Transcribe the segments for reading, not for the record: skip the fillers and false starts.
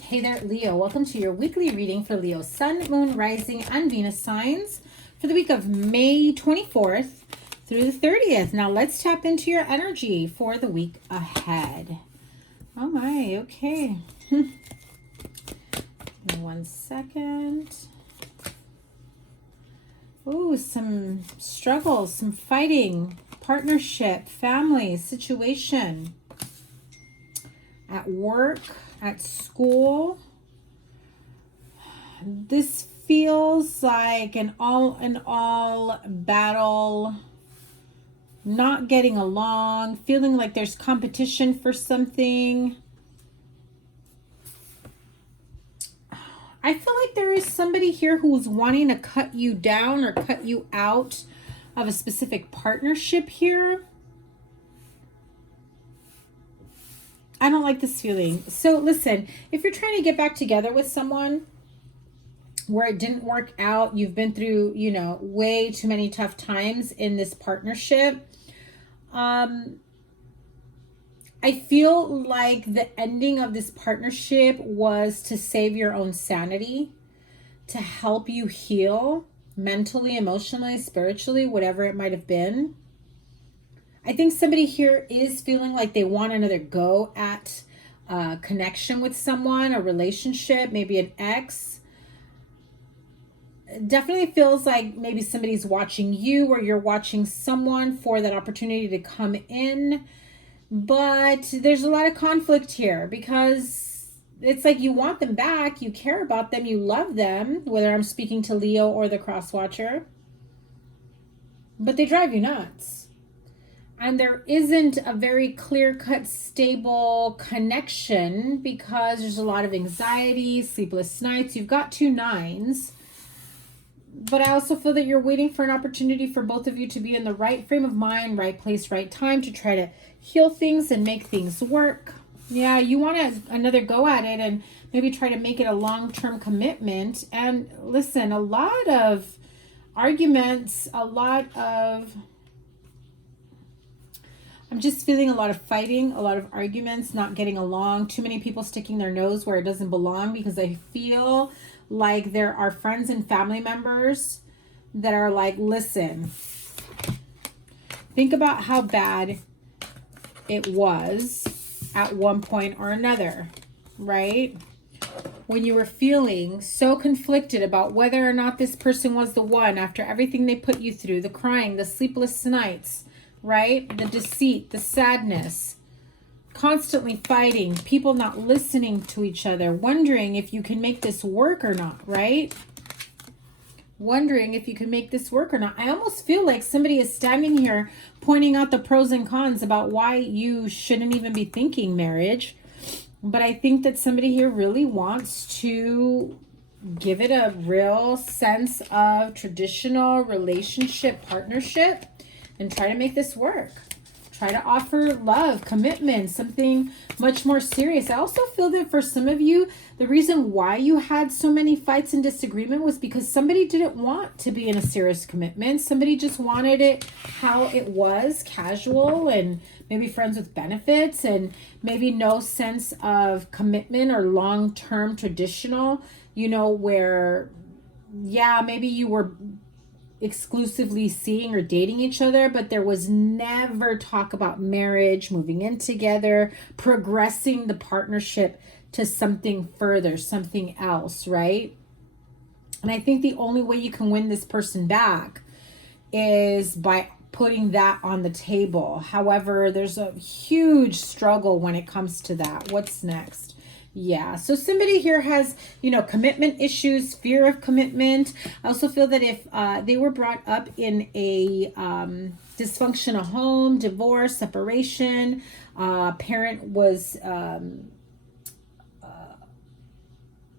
Hey there, Leo. Welcome to your weekly reading for Leo Sun, Moon, Rising, and Venus signs for the week of May 24th through the 30th. Now let's tap into your energy for the week ahead. Oh my, okay. Give me 1 second. Ooh, some struggles, some fighting, partnership, family, situation, at work, at school. This feels like an all battle, not getting along, feeling like there's competition for something. I feel like there is somebody here who's wanting to cut you down or cut you out of a specific partnership here. I don't like this feeling. So listen, if you're trying to get back together with someone where it didn't work out, you've been through, you know, way too many tough times in this partnership. I feel like the ending of this partnership was to save your own sanity, to help you heal mentally, emotionally, spiritually, whatever it might have been. I think somebody here is feeling like they want another go at a connection with someone, a relationship, maybe an ex. It definitely feels like maybe somebody's watching you or you're watching someone for that opportunity to come in. But there's a lot of conflict here because it's like you want them back, you care about them, you love them, whether I'm speaking to Leo or the cross watcher, but they drive you nuts. And there isn't a very clear-cut, stable connection because there's a lot of anxiety, sleepless nights. You've got 2 9s. But I also feel that you're waiting for an opportunity for both of you to be in the right frame of mind, right place, right time to try to heal things and make things work. Yeah, you want another go at it and maybe try to make it a long-term commitment. And listen, a lot of arguments, I'm just feeling a lot of fighting, a lot of arguments, not getting along, too many people sticking their nose where it doesn't belong, because I feel like there are friends and family members that are like, listen, think about how bad it was at one point or another, right? When you were feeling so conflicted about whether or not this person was the one after everything they put you through, the crying, the sleepless nights, right? The deceit, the sadness, constantly fighting, people not listening to each other, wondering if you can make this work or not, right? Wondering if you can make this work or not. I almost feel like somebody is standing here pointing out the pros and cons about why you shouldn't even be thinking marriage. But I think that somebody here really wants to give it a real sense of traditional relationship, partnership, and try to make this work. Try to offer love, commitment, something much more serious. I also feel that for some of you, the reason why you had so many fights and disagreement was because somebody didn't want to be in a serious commitment. Somebody just wanted it how it was, casual, and maybe friends with benefits, and maybe no sense of commitment or long-term traditional, you know, where, yeah, maybe you were exclusively seeing or dating each other, but there was never talk about marriage, moving in together, progressing the partnership to something further, something else, right? And I think the only way you can win this person back is by putting that on the table. However, there's a huge struggle when it comes to that. What's next? Yeah, so somebody here has, you know, commitment issues, fear of commitment. I also feel that if they were brought up in a dysfunctional home, divorce, separation, parent was,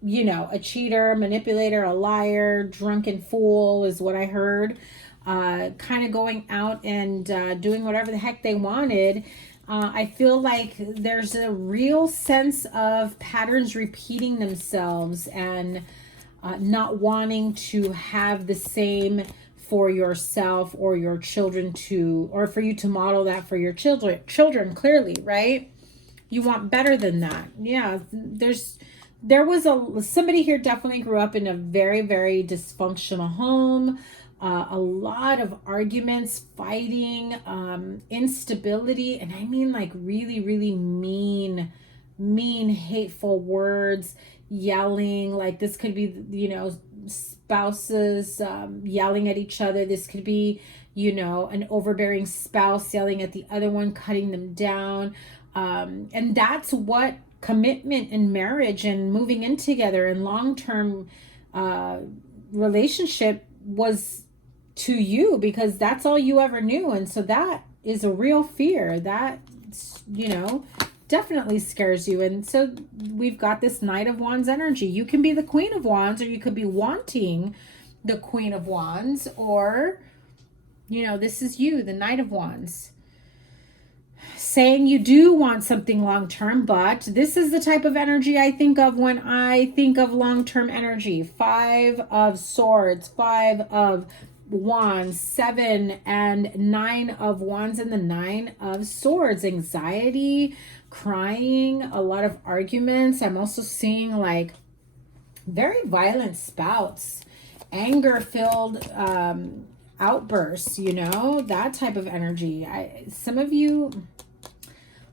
you know, a cheater, manipulator, a liar, drunken fool is what I heard. Kind of going out and doing whatever the heck they wanted. I feel like there's a real sense of patterns repeating themselves and not wanting to have the same for yourself or your children to, or for you to model that for your children clearly, right? You want better than that. Yeah, there's there was somebody here definitely grew up in a very, very dysfunctional home. A lot of arguments, fighting, instability, and I mean like really, really mean, hateful words, yelling. Like this could be, you know, spouses yelling at each other. This could be, you know, an overbearing spouse yelling at the other one, cutting them down. And that's what commitment and marriage and moving in together and long-term relationship was to you, because that's all you ever knew. And so that is a real fear that, you know, definitely scares you. And so we've got this Knight of Wands energy. You can be the Queen of Wands, or you could be wanting the Queen of Wands, or, you know, this is you, the Knight of Wands, saying you do want something long-term. But this is the type of energy I think of when I think of long-term energy. 5 of Swords, 5 of Wands, 7 and 9 of Wands, and the 9 of Swords. Anxiety, crying, a lot of arguments. I'm also seeing like very violent spouts, anger-filled outbursts, you know, that type of energy. Some of you,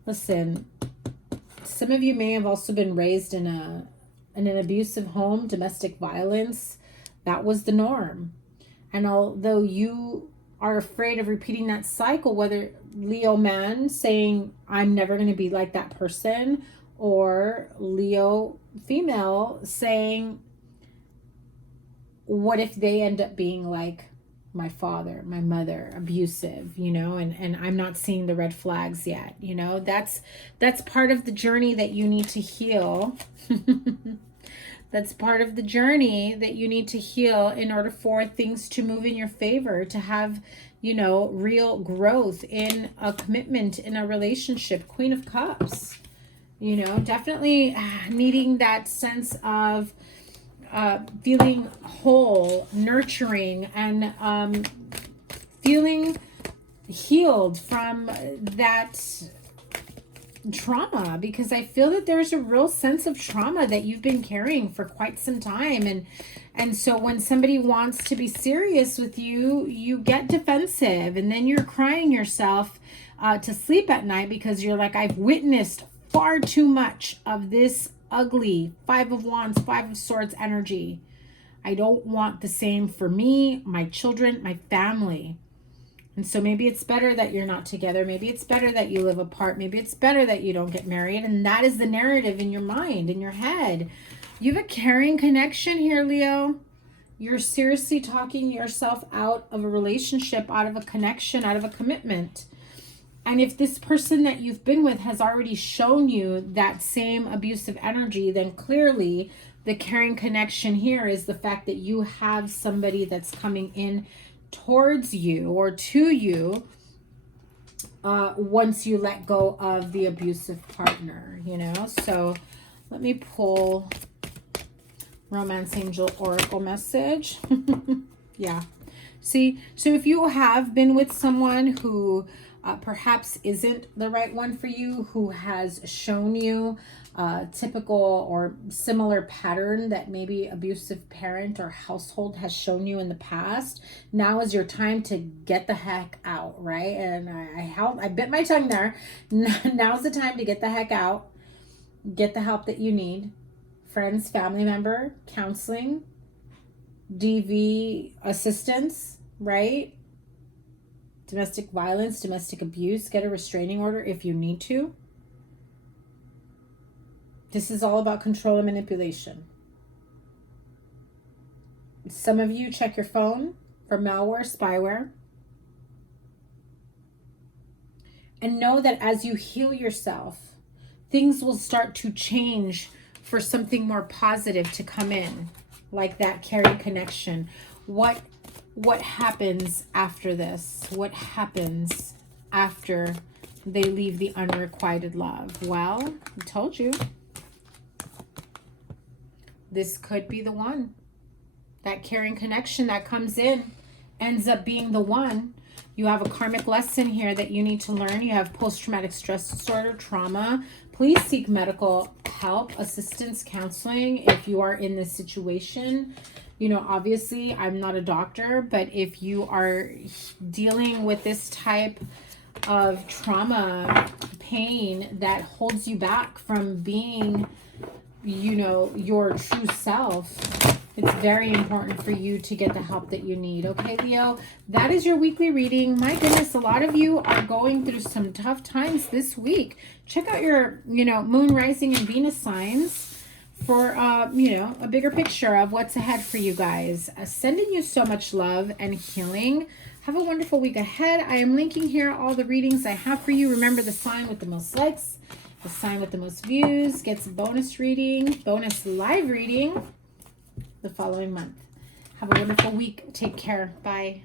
listen, some of you may have also been raised in an abusive home, domestic violence. That was the norm. And although you are afraid of repeating that cycle, whether Leo man saying, I'm never going to be like that person, or Leo female saying, what if they end up being like my father, my mother, abusive, you know, and I'm not seeing the red flags yet, you know. That's part of the journey that you need to heal. That's part of the journey that you need to heal in order for things to move in your favor, to have, you know, real growth in a commitment, in a relationship. Queen of Cups, you know, definitely needing that sense of feeling whole, nurturing, and feeling healed from that trauma, because I feel that there's a real sense of trauma that you've been carrying for quite some time. And so when somebody wants to be serious with you, you get defensive, and then you're crying yourself to sleep at night, because you're like, I've witnessed far too much of this ugly 5 of Wands, 5 of Swords energy. I don't want the same for me, my children, my family. And so maybe it's better that you're not together. Maybe it's better that you live apart. Maybe it's better that you don't get married. And that is the narrative in your mind, in your head. You have a caring connection here, Leo. You're seriously talking yourself out of a relationship, out of a connection, out of a commitment. And if this person that you've been with has already shown you that same abusive energy, then clearly the caring connection here is the fact that you have somebody that's coming in towards you or to you once you let go of the abusive partner, you know. So let me pull Romance Angel Oracle message. Yeah. See, so if you have been with someone who perhaps isn't the right one for you, who has shown you typical or similar pattern that maybe abusive parent or household has shown you in the past, now is your time to get the heck out, right? And I bit my tongue there. Now's the time to get the heck out. Get the help that you need. Friends, family member, counseling, DV assistance, right? Domestic violence, domestic abuse, get a restraining order if you need to. This is all about control and manipulation. Some of you check your phone for malware, spyware. And know that as you heal yourself, things will start to change for something more positive to come in, like that caring connection. What happens after this? What happens after they leave the unrequited love? Well, I told you. This could be the one. That caring connection that comes in ends up being the one. You have a karmic lesson here that you need to learn. You have post-traumatic stress disorder, trauma, please seek medical help, assistance, counseling if you are in this situation. You know, obviously, I'm not a doctor, but if you are dealing with this type of trauma, pain that holds you back from being, you know, your true self, it's very important for you to get the help that you need. Okay, Leo, that is your weekly reading. My goodness, a lot of you are going through some tough times this week. Check out your, you know, moon, rising, and Venus signs for, you know, a bigger picture of what's ahead for you guys. Sending you so much love and healing. Have a wonderful week ahead. I am linking here all the readings I have for you. Remember, the sign with the most likes, the sign with the most views gets a bonus reading, bonus live reading the following month. Have a wonderful week. Take care. Bye.